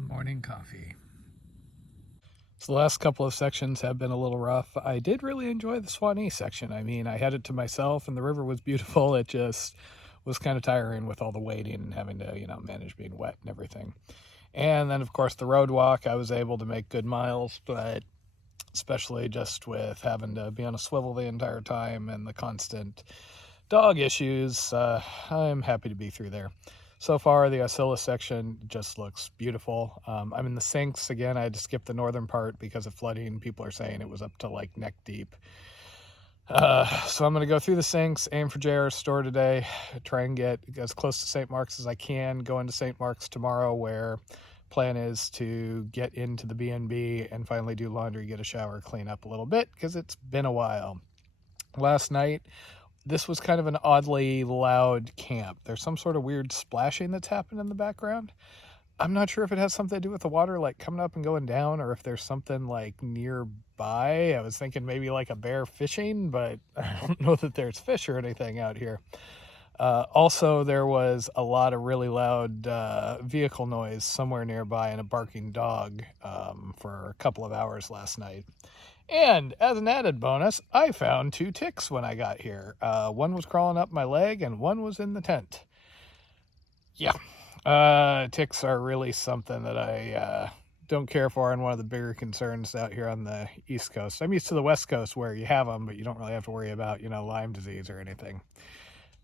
Morning coffee. So the last couple of sections have been a little rough. I did really enjoy the Swanee section. I mean, I had it to myself and the river was beautiful. It just was kind of tiring with all the waiting and having to, manage being wet and everything. And then, of course, the road walk, I was able to make good miles, but especially just with having to be on a swivel the entire time and the constant dog issues, I'm happy to be through there. So far, the Aucilla section just looks beautiful. I'm in the sinks again. I had to skip the northern part because of flooding. People are saying it was up to like neck deep. So I'm going to go through the sinks, aim for JR's store today, try and get as close to St. Mark's as I can, go into St. Mark's tomorrow, where plan is to get into the B&B and finally do laundry, get a shower, clean up a little bit because it's been a while. Last night, this was kind of an oddly loud camp. There's some sort of weird splashing that's happened in the background. I'm not sure if it has something to do with the water like coming up and going down, or if there's something like nearby. I was thinking maybe like a bear fishing, but I don't know that there's fish or anything out here. Also, there was a lot of really loud vehicle noise somewhere nearby and a barking dog for a couple of hours last night. And as an added bonus, I found 2 ticks when I got here. One was crawling up my leg and one was in the tent. Yeah, ticks are really something that I don't care for, and one of the bigger concerns out here on the East Coast. I'm used to the West Coast where you have them, but you don't really have to worry about, Lyme disease or anything.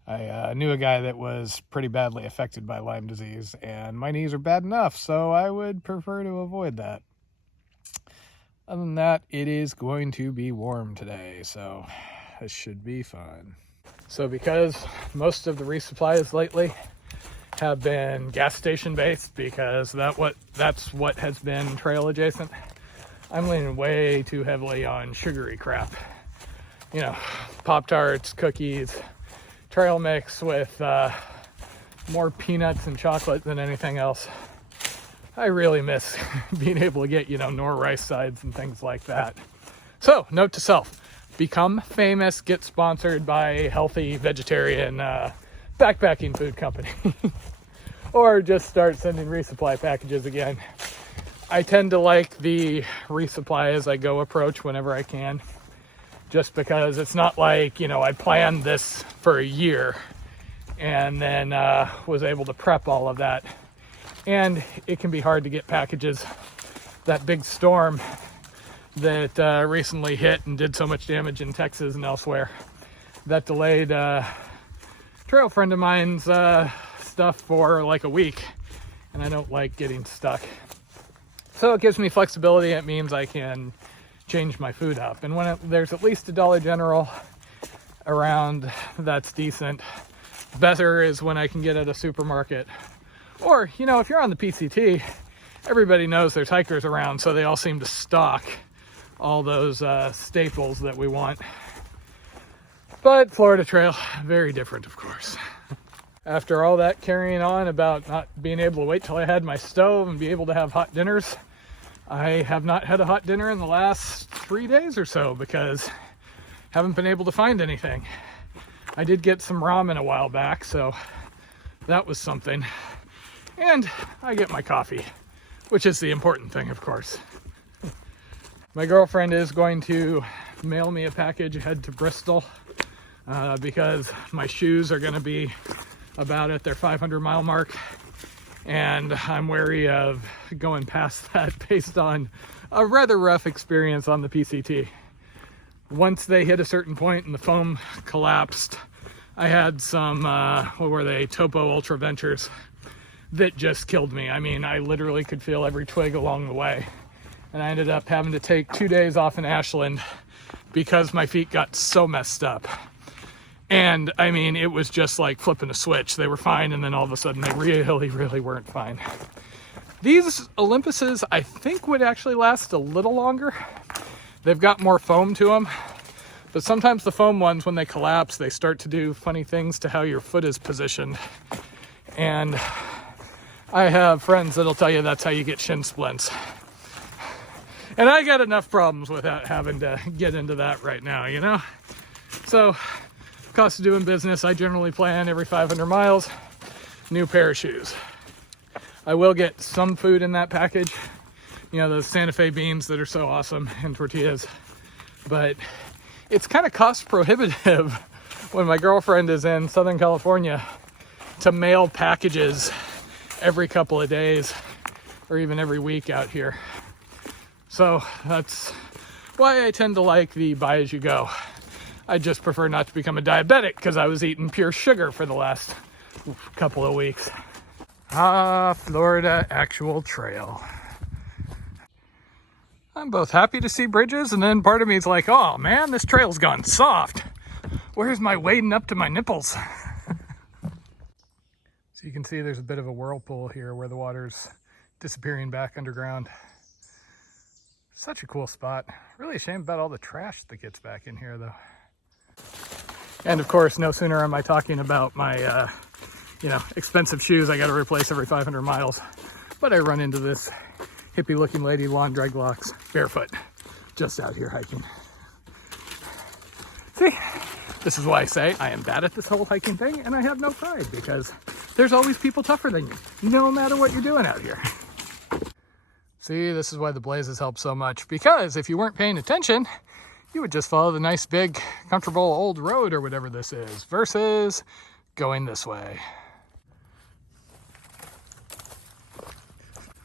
I knew a guy that was pretty badly affected by Lyme disease, and my knees are bad enough, so I would prefer to avoid that. Other than that, it is going to be warm today, so this should be fun. So because most of the resupplies lately have been gas station based, because that's what has been trail adjacent, I'm leaning way too heavily on sugary crap. Pop-Tarts, cookies, trail mix with more peanuts and chocolate than anything else. I really miss being able to get, nor rice sides and things like that. So, note to self, become famous, get sponsored by a healthy vegetarian backpacking food company. Or just start sending resupply packages again. I tend to like the resupply as I go approach whenever I can, just because it's not like, I planned this for a year and then was able to prep all of that. And it can be hard to get packages. That big storm that recently hit and did so much damage in Texas and elsewhere, that delayed trail friend of mine's stuff for like a week, and I don't like getting stuck. So it gives me flexibility. It means I can change my food up, and when there's at least a Dollar General around that's decent, better is when I can get at a supermarket. Or, if you're on the PCT, everybody knows there's hikers around, so they all seem to stock all those staples that we want. But Florida Trail, very different, of course. After all that carrying on about not being able to wait till I had my stove and be able to have hot dinners, I have not had a hot dinner in the last 3 days or so because I haven't been able to find anything. I did get some ramen a while back, so that was something. And I get my coffee, which is the important thing, of course. My girlfriend is going to mail me a package ahead to Bristol because my shoes are going to be about at their 500-mile mark. And I'm wary of going past that based on a rather rough experience on the PCT. Once they hit a certain point and the foam collapsed, I had some, Topo Ultra Ventures that just killed me. I mean, I literally could feel every twig along the way. And I ended up having to take 2 days off in Ashland because my feet got so messed up. And I mean, it was just like flipping a switch. They were fine, and then all of a sudden they really, really weren't fine. These Olympuses, I think, would actually last a little longer. They've got more foam to them. But sometimes the foam ones, when they collapse, they start to do funny things to how your foot is positioned. And I have friends that'll tell you that's how you get shin splints. And I got enough problems without having to get into that right now, So, cost of doing business, I generally plan every 500 miles, new pair of shoes. I will get some food in that package. You know, those Santa Fe beans that are so awesome, and tortillas. But it's kind of cost prohibitive when my girlfriend is in Southern California to mail packages every couple of days or even every week out here. So that's why I tend to like the buy as you go. I just prefer not to become a diabetic because I was eating pure sugar for the last couple of weeks. Florida actual trail. I'm both happy to see bridges, and then part of me is like, oh man, this trail's gone soft. Where's my wading up to my nipples? So you can see there's a bit of a whirlpool here where the water's disappearing back underground. Such a cool spot. Really a shame about all the trash that gets back in here though. And of course, no sooner am I talking about my, expensive shoes I got to replace every 500 miles, but I run into this hippie looking lady, long dreadlocks, barefoot, just out here hiking. See, this is why I say I am bad at this whole hiking thing, and I have no pride, because there's always people tougher than you, no matter what you're doing out here. See, this is why the blazes help so much, because if you weren't paying attention, you would just follow the nice, big, comfortable old road or whatever this is, versus going this way.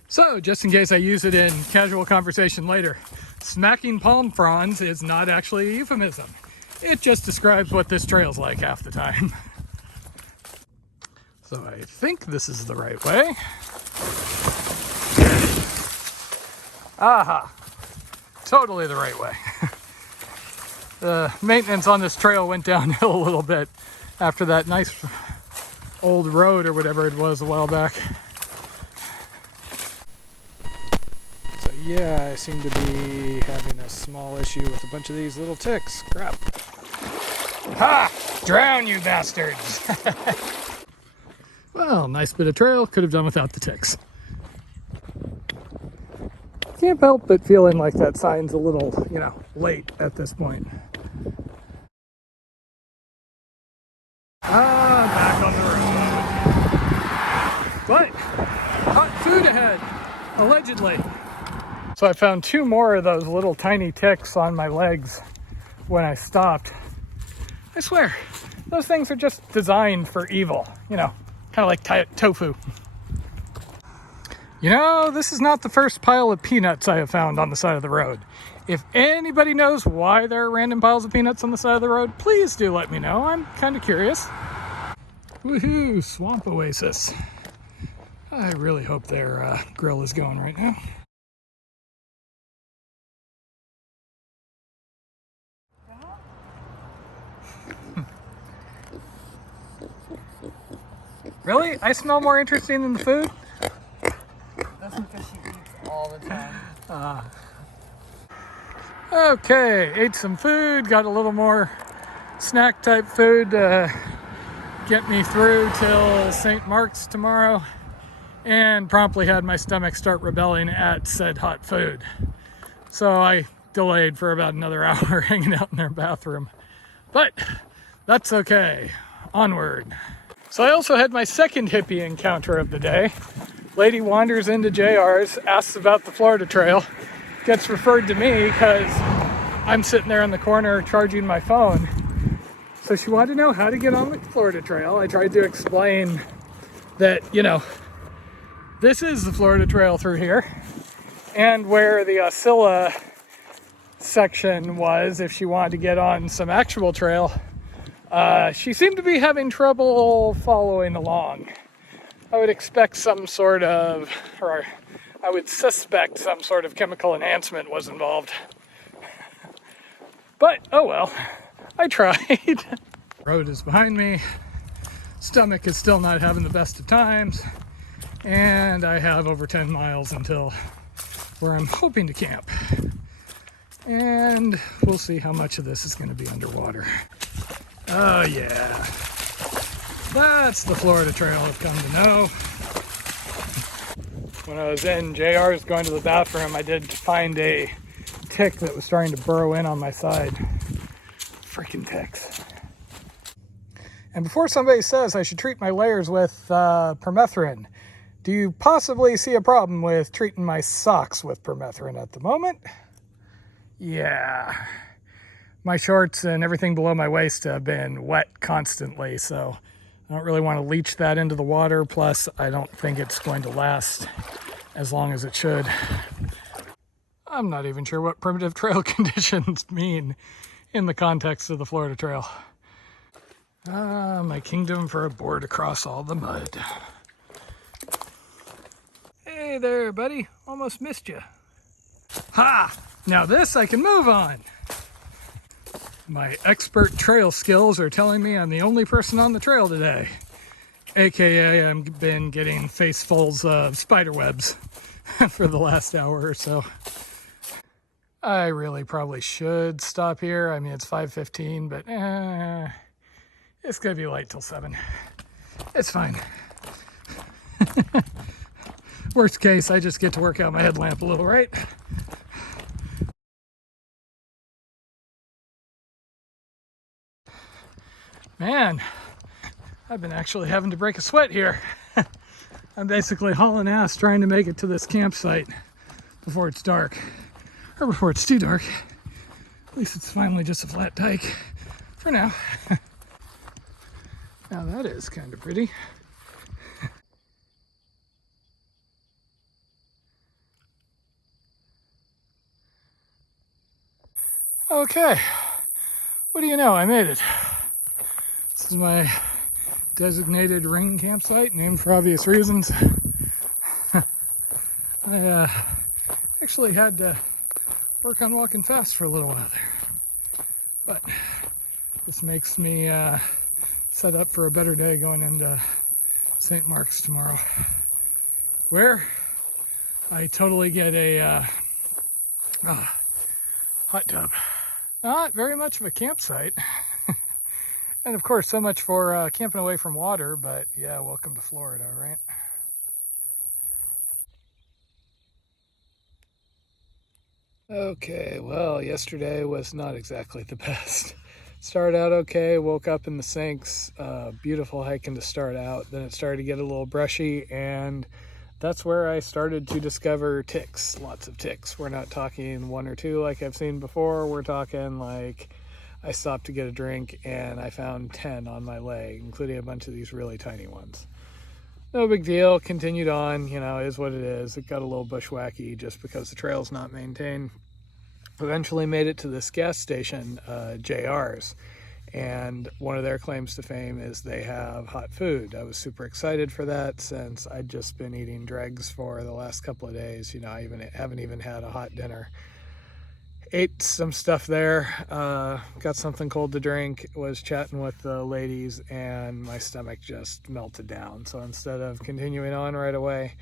So, just in case I use it in casual conversation later, smacking palm fronds is not actually a euphemism. It just describes what this trail's like half the time. So I think this is the right way. Aha! Totally the right way. The maintenance on this trail went downhill a little bit after that nice old road or whatever it was a while back. Yeah, I seem to be having a small issue with a bunch of these little ticks. Crap. Ha! Drown, you bastards! Well, nice bit of trail. Could have done without the ticks. Can't help but feeling like that sign's a little, late at this point. Back on the road. But, hot food ahead, allegedly. So I found 2 more of those little tiny ticks on my legs when I stopped. I swear, those things are just designed for evil, kind of like tofu. This is not the first pile of peanuts I have found on the side of the road. If anybody knows why there are random piles of peanuts on the side of the road, please do let me know. I'm kind of curious. Woohoo, swamp oasis. I really hope their grill is going right now. Really? I smell more interesting than the food? That's because she eats all the time. Okay, ate some food, got a little more snack type food to get me through till St. Mark's tomorrow, and promptly had my stomach start rebelling at said hot food. So I delayed for about another hour hanging out in their bathroom. But that's okay. Onward. So I also had my second hippie encounter of the day. Lady wanders into JR's, asks about the Florida Trail, gets referred to me because I'm sitting there in the corner charging my phone. So she wanted to know how to get on the Florida Trail. I tried to explain that, this is the Florida Trail through here, and where the Aucilla section was, if she wanted to get on some actual trail, she seemed to be having trouble following along. I would expect some sort of, or I would suspect some sort of chemical enhancement was involved. But, oh well, I tried. Road is behind me. Stomach is still not having the best of times. And I have over 10 miles until where I'm hoping to camp. And we'll see how much of this is going to be underwater. Oh yeah, that's the Florida Trail I've come to know. When I was in JR's going to the bathroom, I did find a tick that was starting to burrow in on my side. Freaking ticks. And before somebody says I should treat my layers with permethrin, Do you possibly see a problem with treating my socks with permethrin at the moment? Yeah. My shorts and everything below my waist have been wet constantly, so I don't really want to leach that into the water. Plus, I don't think it's going to last as long as it should. I'm not even sure what primitive trail conditions mean in the context of the Florida Trail. My kingdom for a board across all the mud. Hey there, buddy. Almost missed you. Ha! Now this I can move on. My expert trail skills are telling me I'm the only person on the trail today. AKA I've been getting facefuls of spider webs for the last hour or so. I really probably should stop here. I mean, it's 5:15, but it's gonna be light till 7. It's fine. Worst case, I just get to work out my headlamp a little, right? Man, I've been actually having to break a sweat here. I'm basically hauling ass trying to make it to this campsite before it's dark. Or before it's too dark. At least it's finally just a flat dike for now. Now that is kind of pretty. Okay, what do you know, I made it. This is my designated rain campsite, named for obvious reasons. I actually had to work on walking fast for a little while there. But this makes me set up for a better day going into St. Mark's tomorrow, where I totally get a hot tub. Not very much of a campsite. And of course, so much for camping away from water, but yeah, welcome to Florida, right? Okay, well, yesterday was not exactly the best. Started out okay, woke up in the sinks, beautiful hiking to start out. Then it started to get a little brushy, and that's where I started to discover ticks, lots of ticks. We're not talking 1 or 2 like I've seen before. We're talking like I stopped to get a drink and I found 10 on my leg, including a bunch of these really tiny ones. No big deal, continued on, you know, is what it is. It got a little bushwhacky just because the trail's not maintained. Eventually made it to this gas station, JR's, and one of their claims to fame is they have hot food. I was super excited for that since I'd just been eating dregs for the last couple of days. You know, I haven't even had a hot dinner. Ate some stuff there, got something cold to drink, was chatting with the ladies, and my stomach just melted down. So instead of continuing on right away,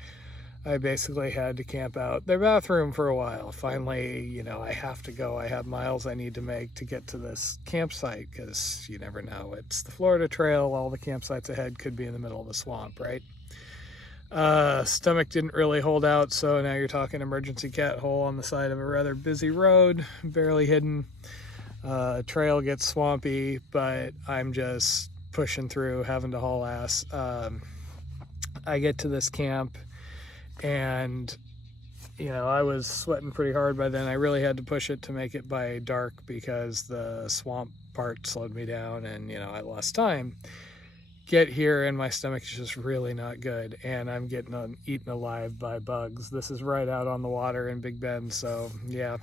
I basically had to camp out their bathroom for a while. Finally, you know, I have to go. I have miles I need to make to get to this campsite because you never know. It's the Florida Trail. All the campsites ahead could be in the middle of a swamp, right? Stomach didn't really hold out, so now you're talking emergency cat hole on the side of a rather busy road, barely hidden. Trail gets swampy, but I'm just pushing through, having to haul ass. I get to this camp, and you know, I was sweating pretty hard by then. I really had to push it to make it by dark because the swamp part slowed me down, and you know, I lost time. Get here and my stomach is just really not good, and I'm getting eaten alive by bugs. This is right out on the water in Big Bend, so yeah.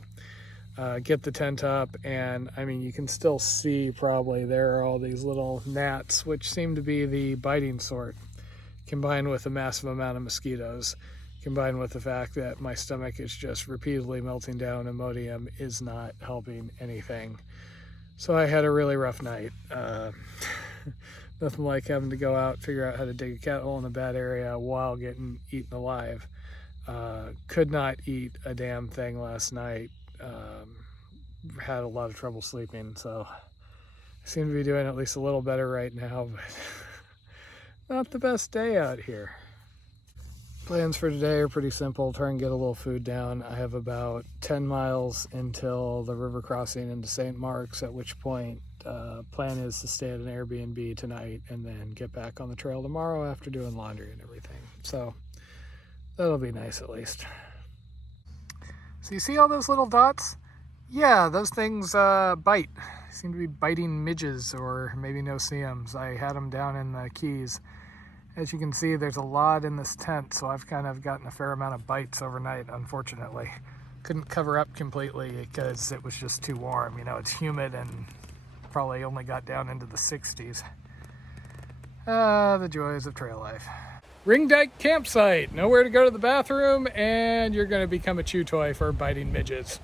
Get the tent up, and I mean, you can still see probably there are all these little gnats, which seem to be the biting sort, combined with a massive amount of mosquitoes, combined with the fact that my stomach is just repeatedly melting down. Imodium is not helping anything. So I had a really rough night. Nothing like having to go out, figure out how to dig a cat hole in a bad area while getting eaten alive. Could not eat a damn thing last night. Had a lot of trouble sleeping, so I seem to be doing at least a little better right now, but not the best day out here. Plans for today are pretty simple. Try and get a little food down. I have about 10 miles until the river crossing into St. Mark's, at which point plan is to stay at an Airbnb tonight and then get back on the trail tomorrow after doing laundry and everything. So That'll be nice at least. So you see all those little dots? Yeah, those things bite. Seem to be biting midges or maybe noseeums. I had them down in the Keys. As you can see, there's a lot in this tent, so I've kind of gotten a fair amount of bites overnight, unfortunately. Couldn't cover up completely because it was just too warm. You know, it's humid and probably only got down into the 60s. The joys of trail life. Ring Dyke campsite. Nowhere to go to the bathroom, and you're going to become a chew toy for biting midges.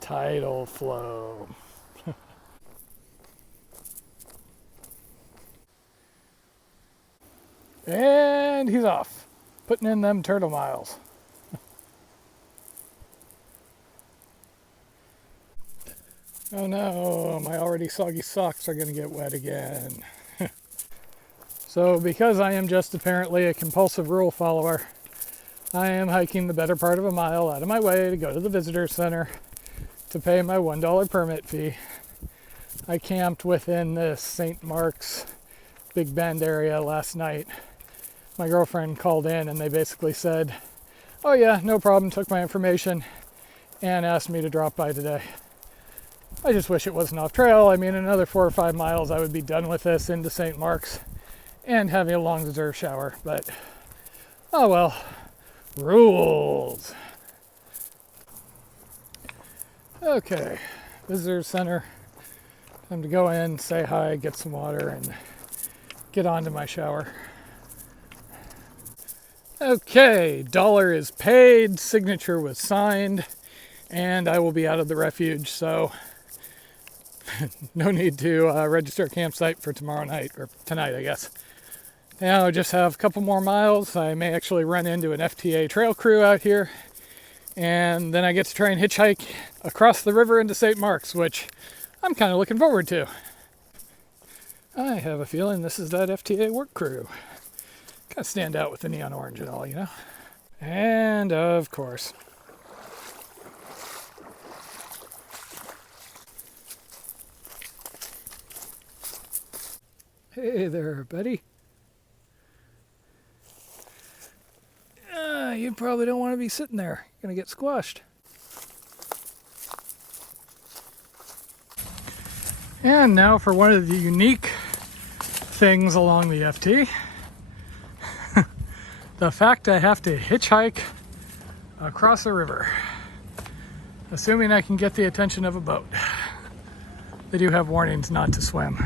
Tidal flow. And he's off, putting in them turtle miles. Oh no, my already soggy socks are gonna get wet again. So because I am just apparently a compulsive rule follower, I am hiking the better part of a mile out of my way to go to the visitor center to pay my $1 permit fee. I camped within the St. Mark's Big Bend area last night. My girlfriend called in and they basically said, oh yeah, no problem, took my information and asked me to drop by today. I just wish it wasn't off trail. I mean, another 4 or 5 miles I would be done with this into St. Mark's and having a long deserved shower, but oh well, rules. Okay, visitor center. Time to go in, say hi, get some water, and get on to my shower. Okay, dollar is paid, signature was signed, and I will be out of the refuge, so no need to register a campsite for tomorrow night, or tonight, I guess. Now I just have a couple more miles. I may actually run into an FTA trail crew out here, and then I get to try and hitchhike across the river into St. Mark's, which I'm kind of looking forward to. I have a feeling this is that FTA work crew. Kind of stand out with the neon orange and all, you know? And of course. Hey there, buddy. You probably don't want to be sitting there. You're going to get squashed. And now for one of the unique things along the FT. The fact I have to hitchhike across a river, assuming I can get the attention of a boat. They do have warnings not to swim.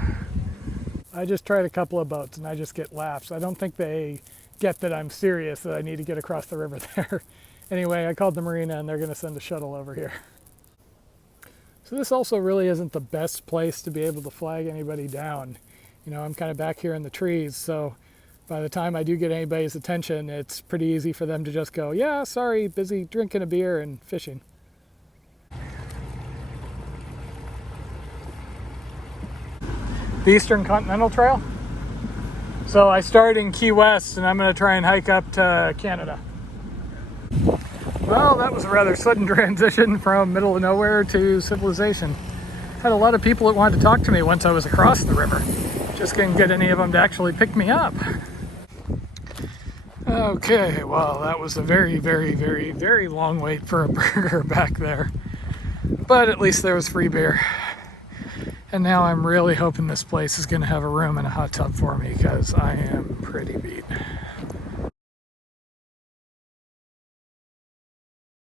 I just tried a couple of boats and I just get laughs. I don't think they get that I'm serious, that I need to get across the river there. Anyway, I called the marina and they're going to send a shuttle over here. So this also really isn't the best place to be able to flag anybody down. You know, I'm kind of back here in the trees, so by the time I do get anybody's attention, it's pretty easy for them to just go, yeah, sorry, busy drinking a beer and fishing. The Eastern Continental Trail. So I started in Key West and I'm going to try and hike up to Canada. Well, that was a rather sudden transition from middle of nowhere to civilization. Had a lot of people that wanted to talk to me once I was across the river. Just couldn't get any of them to actually pick me up. Okay, well, that was a very, very, very, very long wait for a burger back there. But at least there was free beer. And now I'm really hoping this place is going to have a room and a hot tub for me because I am pretty beat.